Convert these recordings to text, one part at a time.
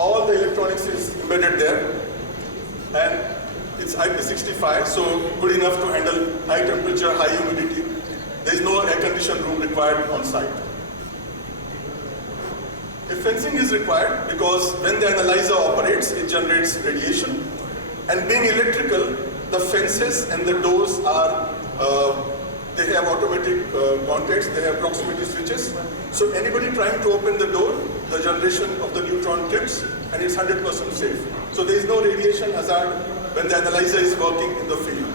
all the electronics is embedded there, and it's IP65, so good enough to handle high temperature, high humidity. There is no air-conditioned room required on site. If fencing is required, because when the analyzer operates, it generates radiation, and being electrical, the fences and the doors are, they have automatic contacts, they have proximity switches. So anybody trying to open the door, the generation of the neutron trips, and it's 100% safe. So there is no radiation hazard when the analyzer is working in the field.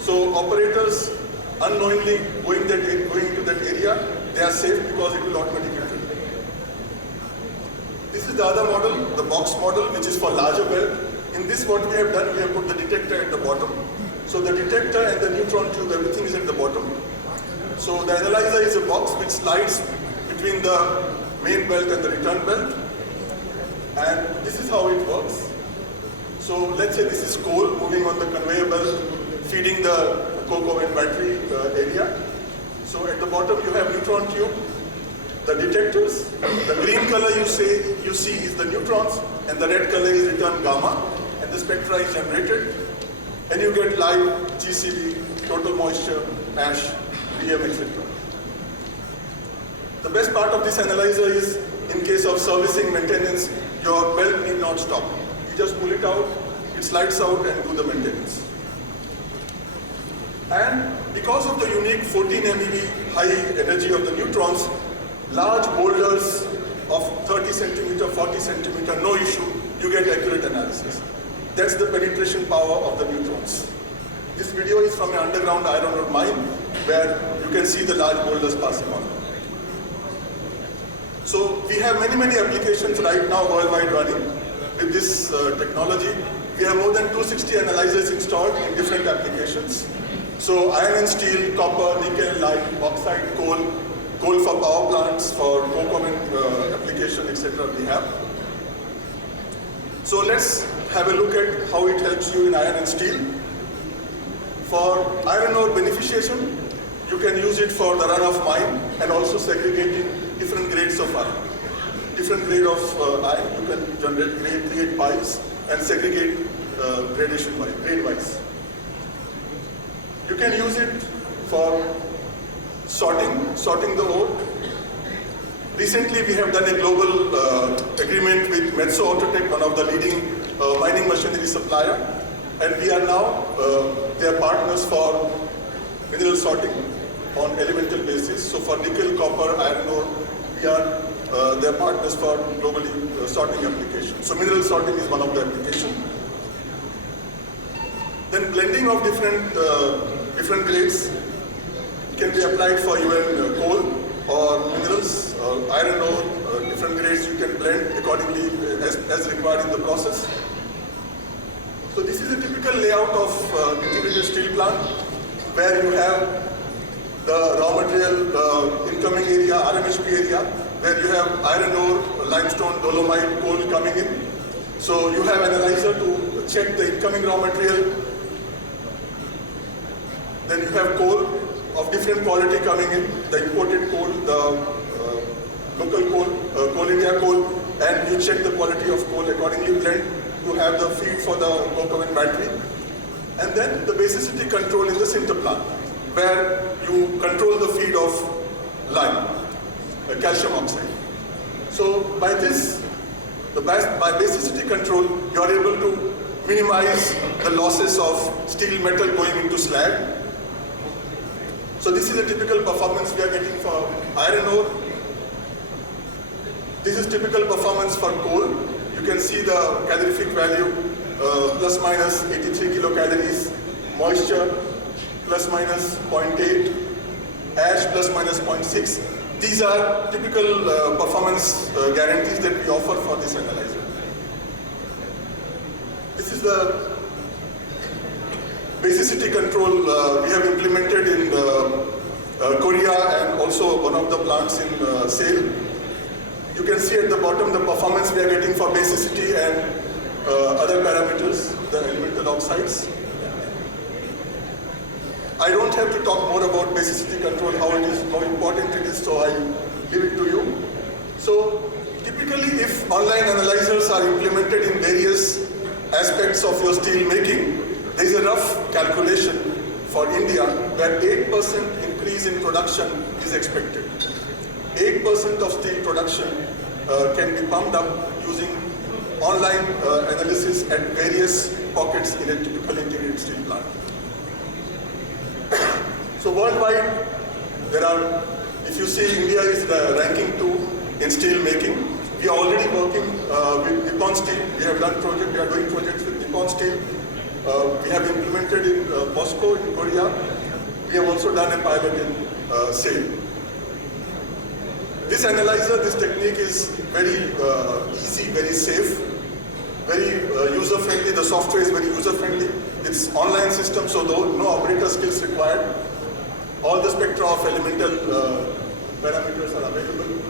So operators unknowingly going into that area, they are safe because it will automatically trip. This is the other model, the box model, which is for larger belt. In this, what we have done, we have put the detector at the bottom. So the detector and the neutron tube, everything is at the bottom. So the analyzer is a box which slides between the main belt and the return belt. And this is how it works. So let's say this is coal moving on the conveyor belt, feeding the coke oven battery area. So at the bottom you have neutron tube, the detectors. The green color you see is the neutrons, and the red color is return gamma, and the spectra is generated, and you get live GCD, total moisture, ash, PM, etc. The best part of this analyzer is, in case of servicing, maintenance, your belt need not stop. You just pull it out, it slides out, and do the maintenance. And because of the unique 14 MeV high energy of the neutrons, large boulders of 30 centimeter, 40 centimeter, no issue, you get accurate analysis. That's the penetration power of the neutrons. This video is from an underground iron ore mine where you can see the large boulders passing on. So we have many applications right now worldwide running with this technology. We have more than 260 analyzers installed in different applications. So iron and steel, copper, nickel, lime, bauxite, coal for power plants, for coke oven application, etc. we have. So let's have a look at how it helps you in iron and steel. For iron ore beneficiation, you can use it for the run-off mine and also segregating different grades of iron. Different grade of iron, you can generate create piles and segregate grade-wise. You can use it for sorting the ore. Recently, we have done a global agreement with Metso Autotech, one of the leading mining machinery supplier, and we are now their partners for mineral sorting on elemental basis. So for nickel, copper, iron ore, we are their partners for globally sorting application. So mineral sorting is one of the application. Then blending of different grades can be applied for even coal or minerals, iron ore, different grades you can blend accordingly as required in the process. So this is a typical layout of integrated steel plant where you have the raw material incoming area, RMHP area, where you have iron ore, limestone, dolomite, coal coming in. So you have analyzer to check the incoming raw material. Then you have coal of different quality coming in, the imported coal, the local coal, Coal India coal, and you check the quality of coal accordingly, blend to have the feed for the coke oven battery. And then the basicity control in the sinter plant, where you control the feed of lime, calcium oxide. So by this, by basicity control, you are able to minimize the losses of steel metal going into slag. So this is a typical performance we are getting for iron ore. This is typical performance for coal. You can see the calorific value, plus minus 83 kilocalories, moisture plus minus 0.8, ash plus minus 0.6. These are typical performance guarantees that we offer for this analyzer. This is the basicity control we have implemented in Korea and also one of the plants in SAIL. You can see at the bottom the performance we are getting for basicity and other parameters, the elemental oxides. I don't have to talk more about basicity control, how important it is, so I leave it to you. So typically if on online analyzers are implemented in various aspects of your steel making, there is a rough calculation for India where 8% increase in production is expected. 8% of steel production can be pumped up using online analysis at various pockets in a typical integrated steel plant. So worldwide, there are, if you see, India is ranking 2 in steel making. We are already working with Nippon Steel. We are doing projects with Nippon Steel. We have implemented in Moscow, in Korea. We have also done a pilot in Seoul. This analyzer, this technique is very easy, very safe, very user-friendly. The software is very user-friendly. It's online system, so no operator skills required. All the spectra of elemental parameters are available.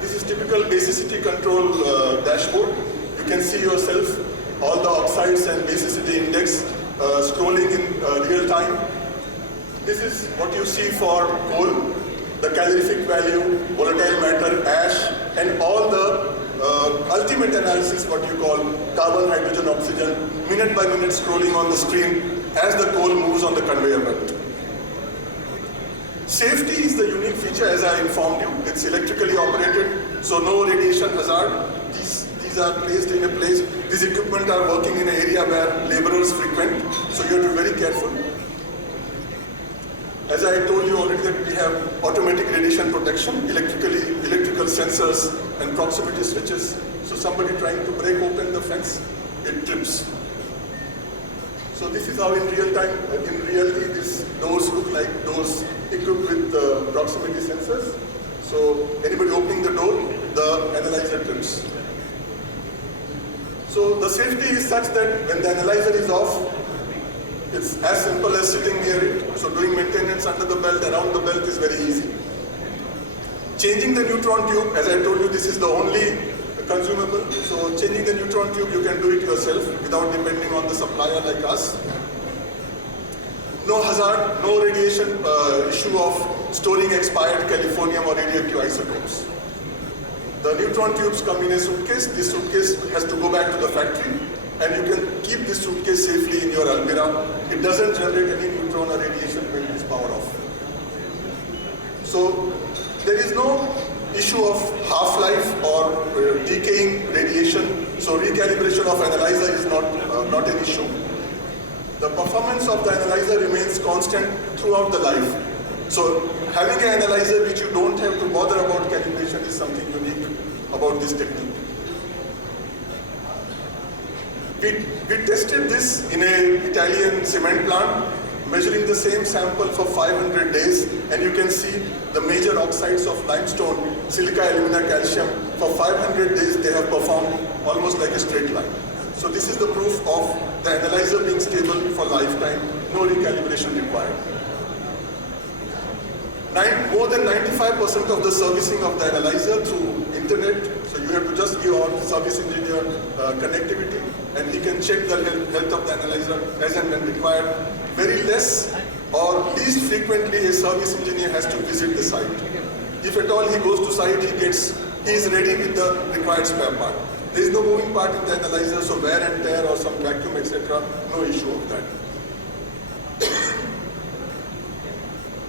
This is typical basicity control dashboard. You can see yourself all the oxides and basicity index scrolling in real time. This is what you see for coal, the calorific value, volatile matter, ash, and all the ultimate analysis, what you call carbon, hydrogen, oxygen, minute by minute scrolling on the screen as the coal moves on the conveyor belt. Safety is the unique feature, as I informed you. It's electrically operated, so no radiation hazard. These are placed in a place. These equipment are working in an area where laborers frequent, so you have to be very careful. As I told you already that we have automatic radiation protection, electrical sensors and proximity switches. So somebody trying to break open the fence, it trips. So this is how in real time, in reality, these doors look like doors equipped with proximity sensors. So anybody opening the door, the analyzer trips. So the safety is such that when the analyzer is off, it's as simple as sitting near it. So doing maintenance under the belt, around the belt is very easy. Changing the neutron tube, as I told you, this is the only consumable. So changing the neutron tube, you can do it yourself without depending on the supplier like us. No hazard, no radiation issue of storing expired californium or radioactive isotopes. The neutron tubes come in a suitcase. This suitcase has to go back to the factory, and you can keep this suitcase safely in your almirah. It doesn't generate any neutron or radiation when it is powered off. So there is no issue of half-life or decaying radiation. So recalibration of analyzer is not an issue. The performance of the analyzer remains constant throughout the life. So having an analyzer which you don't have to bother about calibration is something unique about this technique. We tested this in an Italian cement plant, measuring the same sample for 500 days, and you can see the major oxides of limestone, silica, alumina, calcium. For 500 days they have performed almost like a straight line. So this is the proof of the analyzer being stable for lifetime, no recalibration required. More than 95% of the servicing of the analyzer through internet, so you have to just give our service engineer connectivity, and he can check the health of the analyzer as and when required. Very less or least frequently a service engineer has to visit the site. If at all he goes to site, he is ready with the required spare part. There is no moving part in the analyzer, so wear and tear or some vacuum, etc., no issue of that.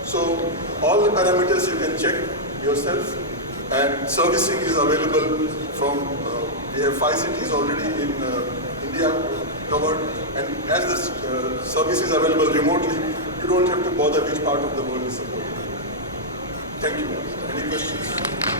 So all the parameters you can check yourself, and servicing is available from, we have 5 cities already in India covered, and as the service is available remotely, you don't have to bother which part of the world is supported. Thank you. Any questions?